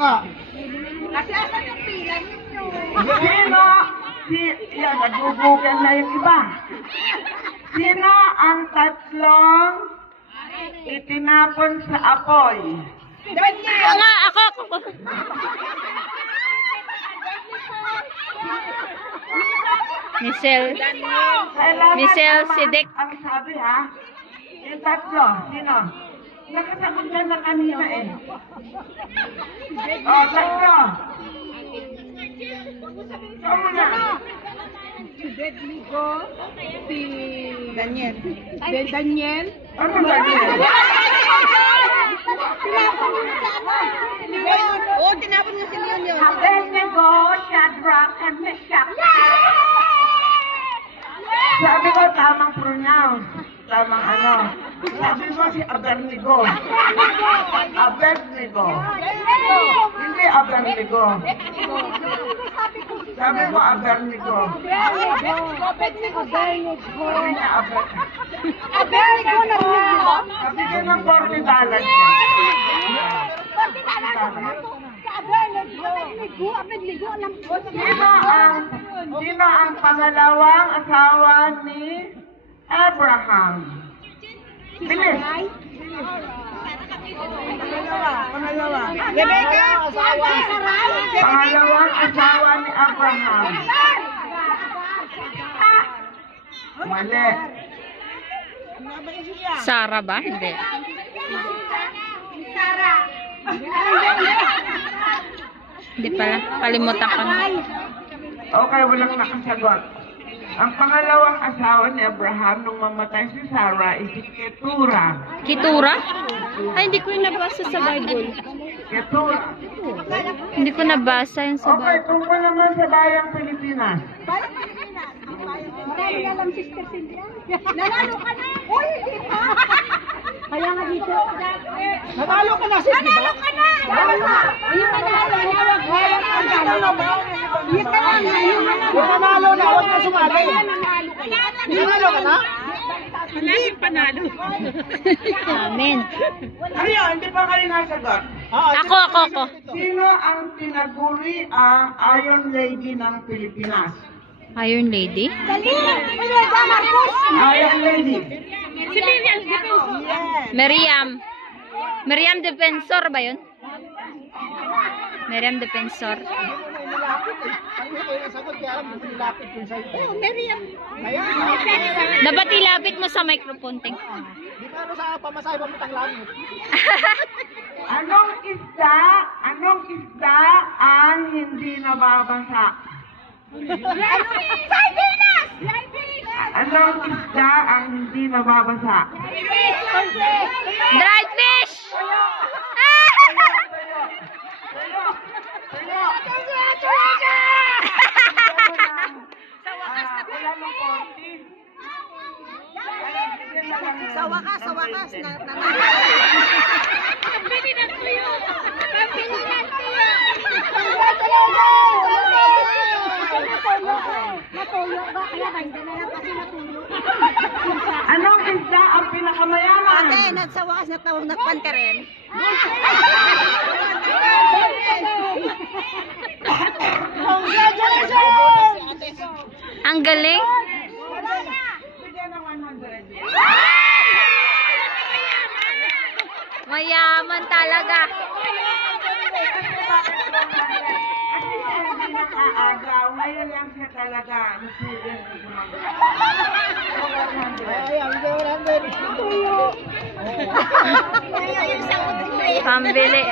Kasi asan yung pila ninyo? Sino? Yan, nagbubugan na yung iba. Sino ang tatlong itinapon sa apoy? Oo nga, ako. Michelle Sidek. Ang sabi ha, yung tatlo, sino? Nakasagot ka na kanina eh. O, tatlo. Ikaw na. Si Bedligo, si Daniel. Daniel? Ano Daniel? Tinapon mo sa Leon. Oo, tinapon mo si Leon yun. Abednego, Shadrach, and Meshach. Sabi ko, tamang pronounce. Tamang ano. Sabi mo si Abednego. Abednego. Hindi Abednego. Sabi mo Abednego. Bedligo. Sabi niya Abednego. Bedligo na niyo. Sabi niya ng $40. Sino ang pangalawang asawa ni Abraham? Bilis. Pangalawa. Rebecca. Pangalawang asawa ni Abraham. Mali. Sarah ba? Hindi. Hindi pala. Kalimutan ko na. Okay, walang nakasagot. Ang pangalawang asawa ni Abraham nung mamatay si Sarah ay si Ketura. Kitura? Ay, hindi ko yung nabasa sa Bible. Ketura. Hindi ko nabasa yun sa Okay, Bible. tungkol naman sa bayang Pilipinas. Nanalo ka na! Uy, hindi pa! Kaya nga dito. Nanalo ka na, sis, di ba? Nanalo ka na! Yung panalo, nawag mo. Yung panalo na, huwag na sumali. Nanalo ka na? Hindi panalo. Amen. Ano hindi pa kayo nasagot? Ako. Sino ang tinaguri ang Iron Lady ng Pilipinas? Iron Lady? Iron Lady. Si Miriam Defensor. Miriam Defensor ba yun? Miriam Defensor. Miriam. Dapat ilapit mo sa microphone, Ting. Di ba ano sa pamasahe mo tang langit? Anong isda ang hindi nababasa? Sardinas! Anong isda ang hindi nababasa? Dried fish! Sa wakas, Pambili ng tuyo! Natuyo ba? Kaya ba hindi na lang kasi natuyo? Anong isda ang pinakamayaman? Ate, sa wakas nagpan ka rin. Ang galing. Bigyan ng 100. Mayaman talaga. Kasi siya hindi nakaagaw. Ngayon lang siya talaga. Pambili.